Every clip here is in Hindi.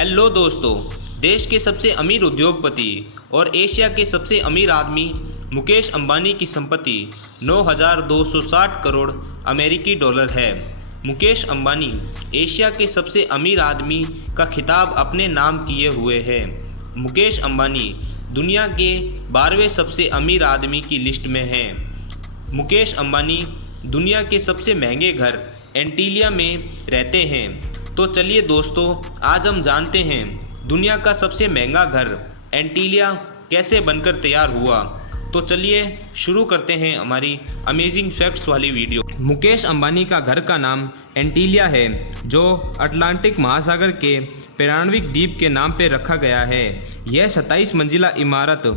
हेलो दोस्तों, देश के सबसे अमीर उद्योगपति और एशिया के सबसे अमीर आदमी मुकेश अंबानी की संपत्ति 9,260 करोड़ अमेरिकी डॉलर है। मुकेश अंबानी एशिया के सबसे अमीर आदमी का खिताब अपने नाम किए हुए है। मुकेश अंबानी दुनिया के 12वें सबसे अमीर आदमी की लिस्ट में हैं। मुकेश अंबानी दुनिया के सबसे महंगे घर एंटीलिया में रहते हैं। तो चलिए दोस्तों, आज हम जानते हैं दुनिया का सबसे महंगा घर एंटीलिया कैसे बनकर तैयार हुआ। तो चलिए शुरू करते हैं हमारी अमेजिंग फैक्ट्स वाली वीडियो। मुकेश अंबानी का घर का नाम एंटीलिया है, जो अटलांटिक महासागर के पेरानविक द्वीप के नाम पर रखा गया है। यह 27 मंजिला इमारत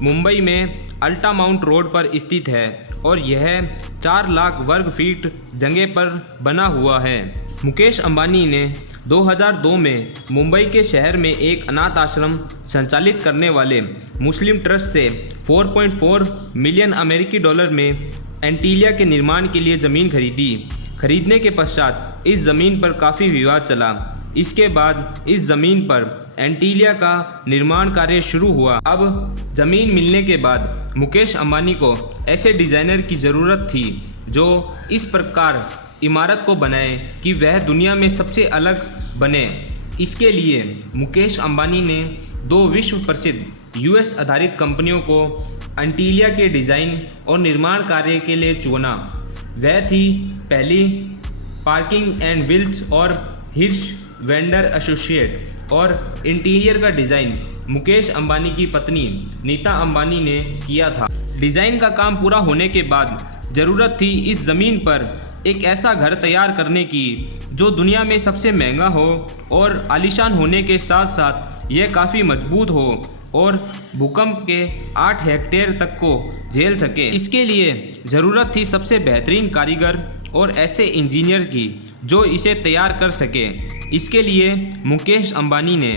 मुंबई में अल्टा माउंट रोड पर स्थित है और यह 4 लाख वर्ग फीट जगह पर बना हुआ है। मुकेश अंबानी ने 2002 में मुंबई के शहर में एक अनाथ आश्रम संचालित करने वाले मुस्लिम ट्रस्ट से 4.4 मिलियन अमेरिकी डॉलर में एंटीलिया के निर्माण के लिए ज़मीन खरीदी। खरीदने के पश्चात इस ज़मीन पर काफ़ी विवाद चला। इसके बाद इस ज़मीन पर एंटीलिया का निर्माण कार्य शुरू हुआ। अब ज़मीन मिलने के बाद मुकेश अंबानी को ऐसे डिज़ाइनर की ज़रूरत थी जो इस प्रकार इमारत को बनाए कि वह दुनिया में सबसे अलग बने। इसके लिए मुकेश अंबानी ने 2 विश्व प्रसिद्ध यूएस आधारित कंपनियों को एंटीलिया के डिज़ाइन और निर्माण कार्य के लिए चुना। वह थी पहली पार्किंग एंड व्हील्स और हिर्श वेंडर एसोसिएट। और इंटीरियर का डिज़ाइन मुकेश अंबानी की पत्नी नीता अंबानी ने किया था। डिज़ाइन का काम पूरा होने के बाद ज़रूरत थी इस ज़मीन पर एक ऐसा घर तैयार करने की जो दुनिया में सबसे महंगा हो और आलीशान होने के साथ साथ यह काफ़ी मजबूत हो और भूकंप के 8 हेक्टेयर तक को झेल सके। इसके लिए ज़रूरत थी सबसे बेहतरीन कारीगर और ऐसे इंजीनियर की जो इसे तैयार कर सके। इसके लिए मुकेश अंबानी ने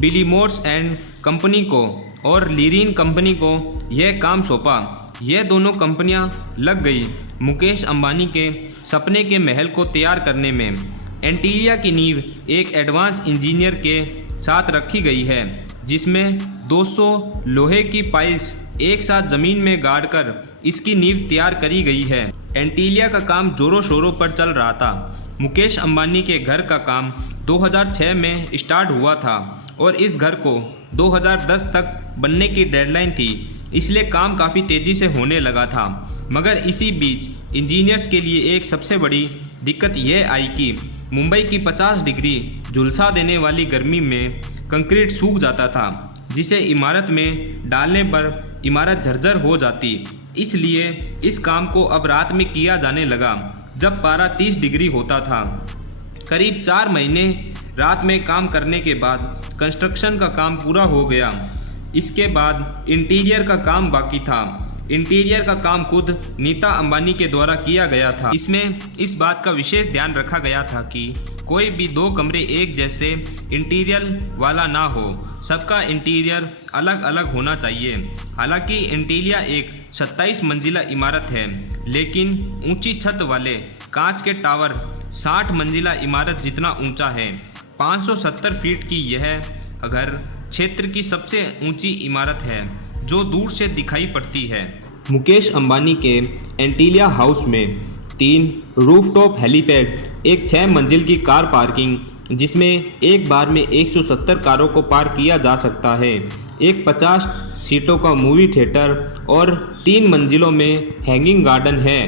बिलीमोर्स एंड कंपनी को और लीरिन कंपनी को यह काम सौंपा। यह दोनों कंपनियां लग गई मुकेश अंबानी के सपने के महल को तैयार करने में। एंटीलिया की नींव एक एडवांस इंजीनियर के साथ रखी गई है, जिसमें 200 लोहे की पाइल्स एक साथ ज़मीन में गाड़कर इसकी नींव तैयार करी गई है। एंटीलिया का काम जोरों शोरों पर चल रहा था। मुकेश अंबानी के घर का काम 2006 में स्टार्ट हुआ था और इस घर को 2010 तक बनने की डेडलाइन थी, इसलिए काम काफ़ी तेज़ी से होने लगा था। मगर इसी बीच इंजीनियर्स के लिए एक सबसे बड़ी दिक्कत यह आई कि मुंबई की 50 डिग्री झुलसा देने वाली गर्मी में कंक्रीट सूख जाता था, जिसे इमारत में डालने पर इमारत झरझर हो जाती। इसलिए इस काम को अब रात में किया जाने लगा, जब पारा 30 डिग्री होता था। करीब 4 महीने रात में काम करने के बाद कंस्ट्रक्शन का काम पूरा हो गया। इसके बाद इंटीरियर का काम बाकी था। इंटीरियर का काम खुद नीता अंबानी के द्वारा किया गया था। इसमें इस बात का विशेष ध्यान रखा गया था कि कोई भी 2 कमरे एक जैसे इंटीरियर वाला ना हो, सबका इंटीरियर अलग अलग होना चाहिए। हालांकि इंटीलिया एक 27 मंजिला इमारत है, लेकिन ऊंची छत वाले कांच के टावर 60 मंजिला इमारत जितना ऊंचा है। 570 फीट की यह घर क्षेत्र की सबसे ऊंची इमारत है जो दूर से दिखाई पड़ती है। मुकेश अंबानी के एंटीलिया हाउस में 3 रूफटॉप हेलीपैड, एक 6 मंजिल की कार पार्किंग जिसमें एक बार में 170 कारों को पार्क किया जा सकता है, एक 50 सीटों का मूवी थिएटर और 3 मंजिलों में हैंगिंग गार्डन है।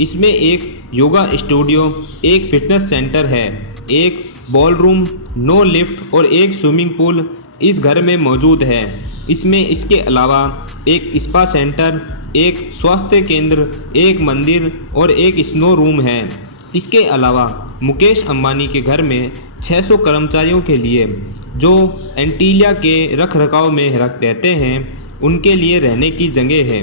इसमें एक योगा स्टूडियो, एक फिटनेस सेंटर है, एक बॉलरूम, 9 लिफ्ट और एक स्विमिंग पूल इस घर में मौजूद है। इसमें इसके अलावा एक स्पा सेंटर, एक स्वास्थ्य केंद्र, एक मंदिर और एक स्नो रूम है। इसके अलावा मुकेश अंबानी के घर में 600 कर्मचारियों के लिए जो एंटीलिया के रखरखाव में रहते हैं, उनके लिए रहने की जगह है।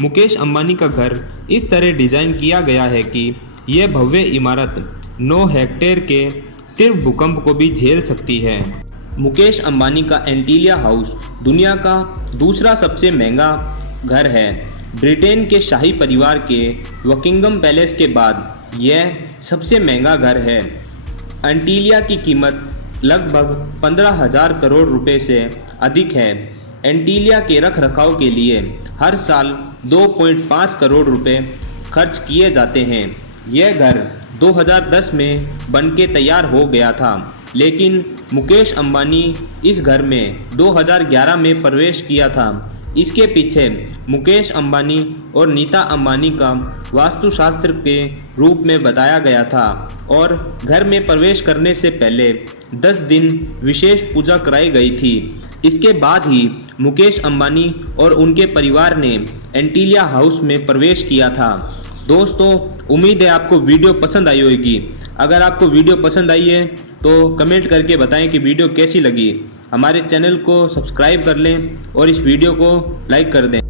मुकेश अंबानी का घर इस तरह डिज़ाइन किया गया है कि यह भव्य इमारत 9 हेक्टेयर के तीव्र भूकंप को भी झेल सकती है। मुकेश अंबानी का एंटीलिया हाउस दुनिया का दूसरा सबसे महंगा घर है। ब्रिटेन के शाही परिवार के बकिंघम पैलेस के बाद यह सबसे महंगा घर है। एंटीलिया की कीमत लगभग 15,000 करोड़ रुपए से अधिक है। एंटीलिया के रख रखाव के लिए हर साल 2.5 करोड़ रुपए खर्च किए जाते हैं। यह घर 2010 में बनके तैयार हो गया था, लेकिन मुकेश अंबानी इस घर में 2011 में प्रवेश किया था। इसके पीछे मुकेश अंबानी और नीता अंबानी का वास्तुशास्त्र के रूप में बताया गया था और घर में प्रवेश करने से पहले 10 दिन विशेष पूजा कराई गई थी। इसके बाद ही मुकेश अंबानी और उनके परिवार ने एंटीलिया हाउस में प्रवेश किया था। दोस्तों, उम्मीद है आपको वीडियो पसंद आई होगी। अगर आपको वीडियो पसंद आई है तो कमेंट करके बताएं कि वीडियो कैसी लगी। हमारे चैनल को सब्सक्राइब कर लें और इस वीडियो को लाइक कर दें।